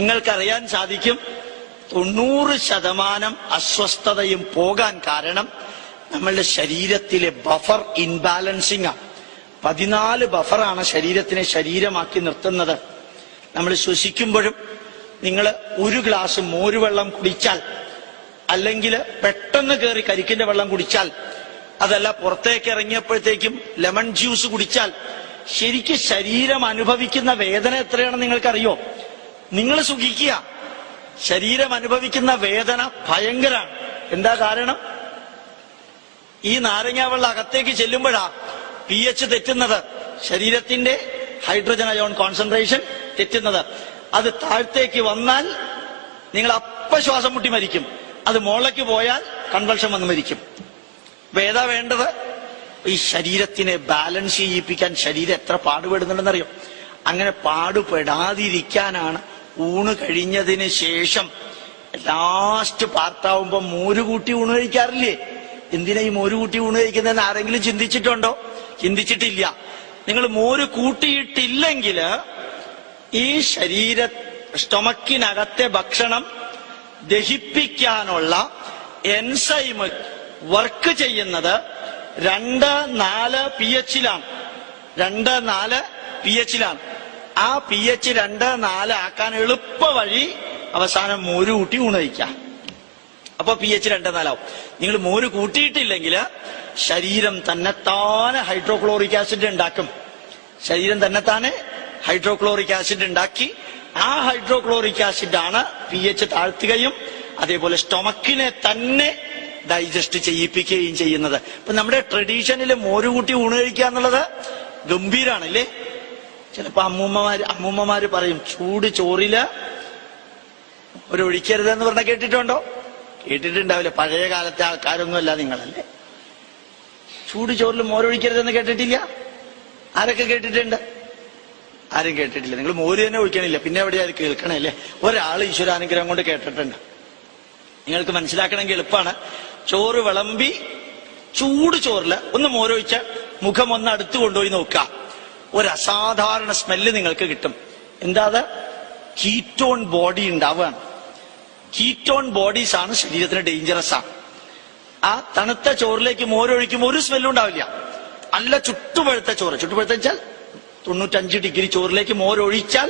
നിങ്ങൾക്കറിയാൻ സാധിക്കും 90% അസ്വസ്ഥതയും പോകാൻ കാരണം നമ്മളുടെ ശരീരത്തിലെ ബഫർ ഇൻബാലൻസിംഗ് ആണ്. 14 ബഫറാണ് ശരീരത്തിനെ ശരീരമാക്കി നിർത്തുന്നത്. നമ്മൾ ശ്വസിക്കുമ്പോഴും നിങ്ങൾ ഒരു ഗ്ലാസ് മോരുവെള്ളം കുടിച്ചാൽ, അല്ലെങ്കിൽ പെട്ടെന്ന് കയറി കരിക്കിന്റെ വെള്ളം കുടിച്ചാൽ, അതല്ല പുറത്തേക്ക് ഇറങ്ങിയപ്പോഴത്തേക്കും ലെമൺ ജ്യൂസ് കുടിച്ചാൽ, ശരിക്കും ശരീരം അനുഭവിക്കുന്ന വേദന എത്രയാണെന്ന് നിങ്ങൾക്കറിയോ? നിങ്ങൾ സുഖിക്കുക, ശരീരം അനുഭവിക്കുന്ന വേദന ഭയങ്കരമാണ്. എന്താ കാരണം? ഈ നാരങ്ങ വെള്ളം അകത്തേക്ക് ചെല്ലുമ്പോഴാ pH തെറ്റുന്നത്, ശരീരത്തിന്റെ ഹൈഡ്രജൻ അയോൺ കോൺസെൻട്രേഷൻ തെറ്റുന്നത്. അത് താഴത്തേക്ക് വന്നാൽ നിങ്ങൾ ശ്വാസം മുട്ടി മരിക്കും. അത് മുകളിലേക്ക് പോയാൽ കൺവൾഷൻ വന്ന് മരിക്കും. അപ്പൊ ഏതാ വേണ്ടത്? ഈ ശരീരത്തിനെ ബാലൻസ് ചെയ്യിപ്പിക്കാൻ ശരീരം എത്ര പാടുപെടുന്നുണ്ടെന്നറിയോ? അങ്ങനെ പാടുപെടാതിരിക്കാനാണ് ഊണ് കഴിഞ്ഞതിന് ശേഷം ലാസ്റ്റ് പാർട്ടാവുമ്പോ മോര് കൂട്ടി ഊണ് കഴിക്കാറില്ലേ? എന്തിനാ ഈ മോര് കൂട്ടി ഊണ് കഴിക്കുന്നതെന്ന് ആരെങ്കിലും ചിന്തിച്ചിട്ടുണ്ടോ? ചിന്തിച്ചിട്ടില്ല. നിങ്ങൾ മോര് കൂട്ടിയിട്ടില്ലെങ്കിൽ ഈ സ്റ്റൊമക്കിനകത്തെ ഭക്ഷണം ദഹിപ്പിക്കാനുള്ള എൻസൈം വർക്ക് ചെയ്യുന്നത് 2-4 pH-ലാണ്. 2-4 pH-ലാണ്. ആ pH 2-4 ആക്കാൻ എളുപ്പ വഴി അവസാനം മോര് കൂട്ടി ഊണ് കഴിക്കാം. അപ്പൊ pH 2-4 ആവും. നിങ്ങൾ മോര് കൂട്ടിയിട്ടില്ലെങ്കിൽ ശരീരം തന്നെത്താനെ ഹൈഡ്രോക്ലോറിക് ആസിഡ് ഉണ്ടാക്കും. ശരീരം തന്നെത്താനെ ഹൈഡ്രോക്ലോറിക് ആസിഡ് ഉണ്ടാക്കി ആ ഹൈഡ്രോക്ലോറിക് ആസിഡാണ് pH താഴ്ത്തുകയും അതേപോലെ സ്റ്റൊമക്കിനെ തന്നെ ഡൈജസ്റ്റ് ചെയ്യിപ്പിക്കുകയും ചെയ്യുന്നത്. ഇപ്പൊ നമ്മുടെ ട്രഡീഷനിൽ മോര് കൂട്ടി ഊണ് കഴിക്കുക എന്നുള്ളത് ഗംഭീരാണല്ലേ? ചിലപ്പോ അമ്മൂമ്മമാര് പറയും ചൂട് ചോറില് ഒരു ഒഴിക്കരുതെന്ന് പറഞ്ഞാൽ കേട്ടിട്ടുണ്ടോ? കേട്ടിട്ടുണ്ടാവില്ല. പഴയ കാലത്തെ ആൾക്കാരൊന്നും അല്ല നിങ്ങളല്ലേ. ചൂട് ചോറിൽ മോരൊഴിക്കരുതെന്ന് കേട്ടിട്ടില്ല? ആരൊക്കെ കേട്ടിട്ടുണ്ട്? ആരും കേട്ടിട്ടില്ല. നിങ്ങൾ മോര് തന്നെ ഒഴിക്കണില്ല, പിന്നെ എവിടെയാരും കേൾക്കണേ അല്ലേ? ഒരാൾ ഈശ്വരാനുഗ്രഹം കൊണ്ട് കേട്ടിട്ടുണ്ട്. നിങ്ങൾക്ക് മനസ്സിലാക്കണമെങ്കിൽ എളുപ്പമാണ്. ചോറ് വിളമ്പി ചൂട് ചോറില് ഒന്ന് മോരൊഴിച്ച മുഖം ഒന്ന് അടുത്ത് കൊണ്ടുപോയി നോക്കുക. ഒരു അസാധാരണ സ്മെല്ല് നിങ്ങൾക്ക് കിട്ടും. എന്താ അത്? കീറ്റോൺ ബോഡി ഉണ്ടാവുകയാണ്. കീറ്റോൺ ബോഡീസ് ആണ് ശരീരത്തിന് ഡേഞ്ചറസ് ആണ്. ആ തണുത്ത ചോറിലേക്ക് മോരൊഴിക്കുമ്പോൾ ഒരു സ്മെല്ലും ഉണ്ടാവില്ല. നല്ല ചുട്ടുപഴുത്ത ചോറ്, ചുട്ടുപഴുത്ത വെച്ചാൽ 95 ഡിഗ്രി ചോറിലേക്ക് മോരൊഴിച്ചാൽ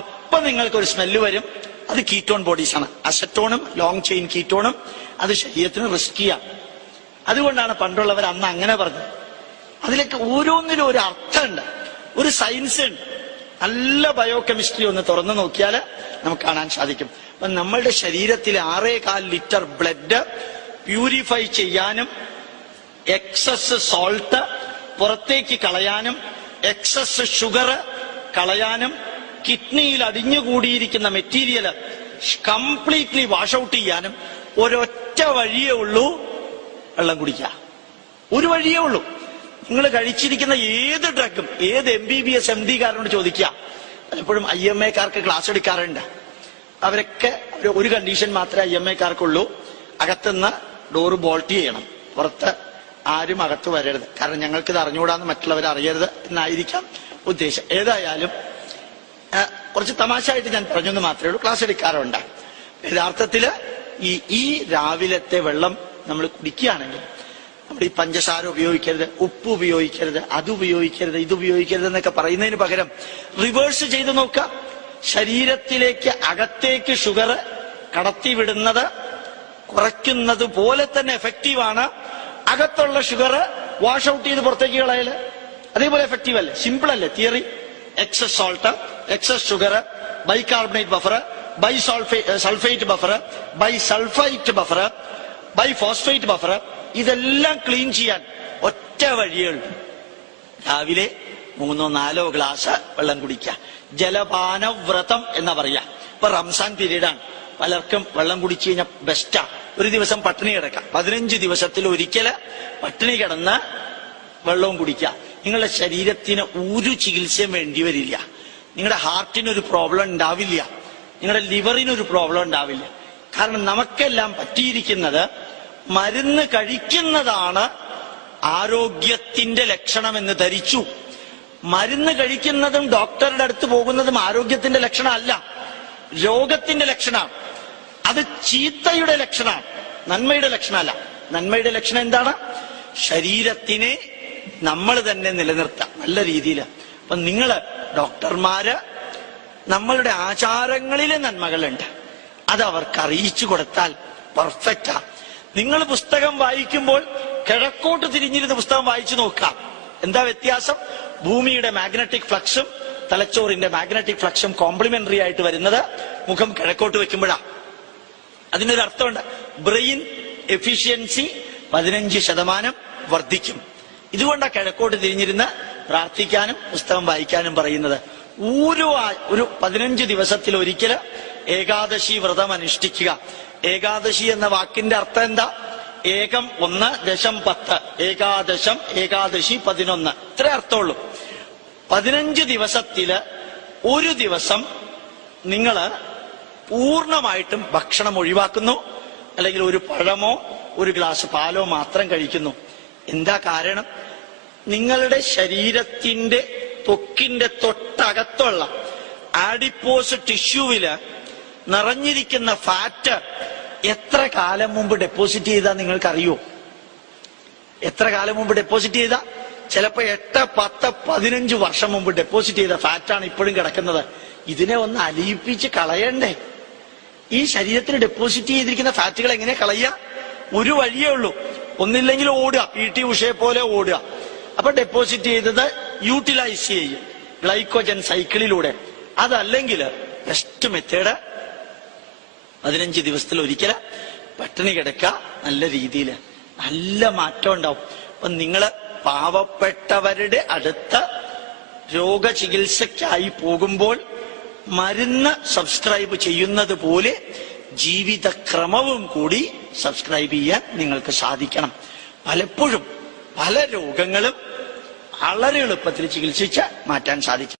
അപ്പൊ നിങ്ങൾക്ക് ഒരു സ്മെല്ല് വരും. അത് കീറ്റോൺ ബോഡീസ് ആണ്. അസറ്റോണും ലോങ് ചെയിൻ കീറ്റോണും അത് ശരീരത്തിന് റിസ്കിയാണ്. അതുകൊണ്ടാണ് പണ്ടുള്ളവർ അന്ന് അങ്ങനെ പറഞ്ഞത്. അതിലേക്ക് ഓരോന്നിനും ഒരു അർത്ഥമുണ്ട്, ഒരു സയൻസ് ഉണ്ട്. നല്ല ബയോകെമിസ്ട്രി ഒന്ന് തുറന്നു നോക്കിയാൽ നമുക്ക് കാണാൻ സാധിക്കും. അപ്പൊ നമ്മളുടെ ശരീരത്തിലെ 6.25 ലിറ്റർ ബ്ലഡ് പ്യൂരിഫൈ ചെയ്യാനും എക്സസ് സോൾട്ട് പുറത്തേക്ക് കളയാനും എക്സസ് ഷുഗർ കളയാനും കിഡ്നിയിൽ അടിഞ്ഞുകൂടിയിരിക്കുന്ന മെറ്റീരിയൽ കംപ്ലീറ്റ്ലി വാഷ് ഔട്ട് ചെയ്യാനും ഒരൊറ്റ വഴിയേ ഉള്ളൂ, വെള്ളം കുടിക്കുക. ഒരു വഴിയേ ഉള്ളൂ. നിങ്ങൾ കഴിച്ചിരിക്കുന്ന ഏത് ഡ്രഗും ഏത് MBBS MD കാരനോട് ചോദിക്കുക. പലപ്പോഴും IMA കാർക്ക് ക്ലാസ് എടുക്കാറുണ്ട്. അവരൊക്കെ ഒരു കണ്ടീഷൻ മാത്രമേ IMA കാർക്കുള്ളൂ, അകത്തുനിന്ന് ഡോറ് ബോൾട്ട് ചെയ്യണം, പുറത്ത് ആരും അകത്ത് വരരുത്. കാരണം ഞങ്ങൾക്കിത് അറിഞ്ഞുകൂടാന്ന് മറ്റുള്ളവർ അറിയരുത് എന്നായിരിക്കാം ഉദ്ദേശം. ഏതായാലും കുറച്ച് തമാശയായിട്ട് ഞാൻ പറഞ്ഞെന്ന് മാത്രമേ ഉള്ളൂ. ക്ലാസ് എടുക്കാറുണ്ട്. യഥാർത്ഥത്തില് ഈ രാവിലത്തെ വെള്ളം നമ്മൾ കുടിക്കുകയാണെങ്കിൽ നമ്മൾ ഈ പഞ്ചസാര ഉപയോഗിക്കരുത്, ഉപ്പ് ഉപയോഗിക്കരുത്, അത് ഉപയോഗിക്കരുത്, ഇത് ഉപയോഗിക്കരുത് എന്നൊക്കെ പറയുന്നതിന് പകരം റിവേഴ്സ് ചെയ്ത് നോക്കുക. ശരീരത്തിലേക്ക് അകത്തേക്ക് ഷുഗർ കടത്തിവിടുന്നത് കുറയ്ക്കുന്നത് പോലെ തന്നെ എഫക്റ്റീവാണ് അകത്തുള്ള ഷുഗർ വാഷ് ഔട്ട് ചെയ്ത് പുറത്തേക്ക് കളയല്. അതേപോലെ എഫക്റ്റീവ് അല്ലേ? സിമ്പിൾ അല്ലേ theory? Excess salt, excess sugar, bicarbonate buffer, sulphate buffer, sulphite buffer, phosphate buffer, ഇതെല്ലാം ക്ലീൻ ചെയ്യാൻ ഒറ്റ വഴിയുള്ളൂ. രാവിലെ 3-4 ഗ്ലാസ് വെള്ളം കുടിക്കുക. ജലപാനവ്രതം എന്നാ പറയാ. ഇപ്പൊ റംസാൻ പീരീഡാണ്. പലർക്കും വെള്ളം കുടിച്ചു കഴിഞ്ഞാൽ ബെസ്റ്റാ. ഒരു ദിവസം പട്ടിണി കിടക്കാം. 15 ദിവസത്തിൽ ഒരിക്കല് പട്ടിണി കിടന്ന് വെള്ളവും കുടിക്കുക. നിങ്ങളുടെ ശരീരത്തിന് ഒരു ചികിത്സയും വേണ്ടി വരില്ല. നിങ്ങളുടെ ഹാർട്ടിനൊരു പ്രോബ്ലം ഉണ്ടാവില്ല, നിങ്ങളുടെ ലിവറിനൊരു പ്രോബ്ലം ഉണ്ടാവില്ല. കാരണം നമുക്കെല്ലാം പറ്റിയിരിക്കുന്നത് മരുന്ന് കഴിക്കുന്നതാണ് ആരോഗ്യത്തിന്റെ ലക്ഷണമെന്ന് ധരിച്ചു. മരുന്ന് കഴിക്കുന്നതും ഡോക്ടറുടെ അടുത്ത് പോകുന്നതും ആരോഗ്യത്തിന്റെ ലക്ഷണമല്ല. രോഗത്തിന്റെ ലക്ഷണമാണ്. അത് ചീത്തയുടെ ലക്ഷണമാണ്, നന്മയുടെ ലക്ഷണമല്ല. നന്മയുടെ ലക്ഷണം എന്താണ്? ശരീരത്തിനെ നമ്മൾ തന്നെ നിലനിർത്താം നല്ല രീതിയിൽ. അപ്പൊ നിങ്ങള് ഡോക്ടർമാര് നമ്മളുടെ ആചാരങ്ങളിലെ നന്മകളുണ്ട്, അത് അവർക്ക് അറിയിച്ചു കൊടുത്താൽ പെർഫെക്റ്റാ. നിങ്ങൾ പുസ്തകം വായിക്കുമ്പോൾ കിഴക്കോട്ട് തിരിഞ്ഞിരുന്ന പുസ്തകം വായിച്ചു നോക്കാം. എന്താ വ്യത്യാസം? ഭൂമിയുടെ മാഗ്നറ്റിക് ഫ്ലക്സും തലച്ചോറിന്റെ മാഗ്നറ്റിക് ഫ്ലക്സും കോംപ്ലിമെന്ററി ആയിട്ട് വരുന്നത് മുഖം കിഴക്കോട്ട് വെക്കുമ്പോഴാ. അതിനൊരു അർത്ഥമുണ്ട്. ബ്രെയിൻ എഫിഷ്യൻസി 15% വർദ്ധിക്കും. ഇതുകൊണ്ടാണ് കിഴക്കോട്ട് തിരിഞ്ഞിരുന്ന് പ്രാർത്ഥിക്കാനും പുസ്തകം വായിക്കാനും പറയുന്നത്. ഒരു 15 ദിവസത്തിൽ ഒരിക്കൽ ഏകാദശി വ്രതം അനുഷ്ഠിക്കുക. ഏകാദശി എന്ന വാക്കിന്റെ അർത്ഥം എന്താ? ഏകം 1, ദശം 10, ഏകാദശം ഏകാദശി 11, ഇത്ര അർത്ഥമുള്ളൂ. 15 ദിവസത്തില് ഒരു ദിവസം നിങ്ങള് പൂർണ്ണമായിട്ടും ഭക്ഷണം ഒഴിവാക്കുന്നു, അല്ലെങ്കിൽ ഒരു പഴമോ ഒരു ഗ്ലാസ് പാലോ മാത്രം കഴിക്കുന്നു. എന്താ കാരണം? നിങ്ങളുടെ ശരീരത്തിന്റെ ത്വക്കിന്റെ തൊട്ടകത്തുള്ള ആഡിപ്പോസ് ടിഷ്യൂവില് നിറഞ്ഞിരിക്കുന്ന ഫാറ്റ് എത്ര കാലം മുമ്പ് ഡെപ്പോസിറ്റ് ചെയ്താ നിങ്ങൾക്കറിയോ? എത്ര കാലം മുമ്പ് ഡെപ്പോസിറ്റ് ചെയ്ത? ചിലപ്പോ 8, 10, 15 വർഷം മുമ്പ് ഡെപ്പോസിറ്റ് ചെയ്ത ഫാറ്റാണ് ഇപ്പോഴും കിടക്കുന്നത്. ഇതിനെ ഒന്ന് അലിയിപ്പിച്ച് കളയണ്ടേ? ഈ ശരീരത്തിൽ ഡെപ്പോസിറ്റ് ചെയ്തിരിക്കുന്ന ഫാറ്റുകൾ എങ്ങനെ കളയുക? ഒരു വഴിയേ ഉള്ളൂ. ഒന്നില്ലെങ്കിൽ ഓടുക, PT ഉഷയെ പോലെ ഓടുക. അപ്പൊ ഡെപ്പോസിറ്റ് ചെയ്തത് യൂട്ടിലൈസ് ചെയ്യും ഗ്ലൈക്കോജൻ സൈക്കിളിലൂടെ. അതല്ലെങ്കിൽ ബെസ്റ്റ് മെത്തേഡ് 15 ദിവസത്തിൽ ഒരിക്കൽ പട്ടിണി കിടക്കുക. നല്ല രീതിയിൽ നല്ല മാറ്റം ഉണ്ടാവും. അപ്പൊ നിങ്ങള് പാവപ്പെട്ടവരുടെ അടുത്ത് രോഗചികിത്സയ്ക്കായി പോകുമ്പോൾ മരുന്ന് സബ്സ്ക്രൈബ് ചെയ്യുന്നത് പോലെ ജീവിതക്രമവും കൂടി സബ്സ്ക്രൈബ് ചെയ്യാൻ നിങ്ങൾക്ക് സാധിക്കണം. പലപ്പോഴും പല രോഗങ്ങളും വളരെ എളുപ്പത്തിൽ ചികിത്സിച്ച് മാറ്റാൻ സാധിക്കും.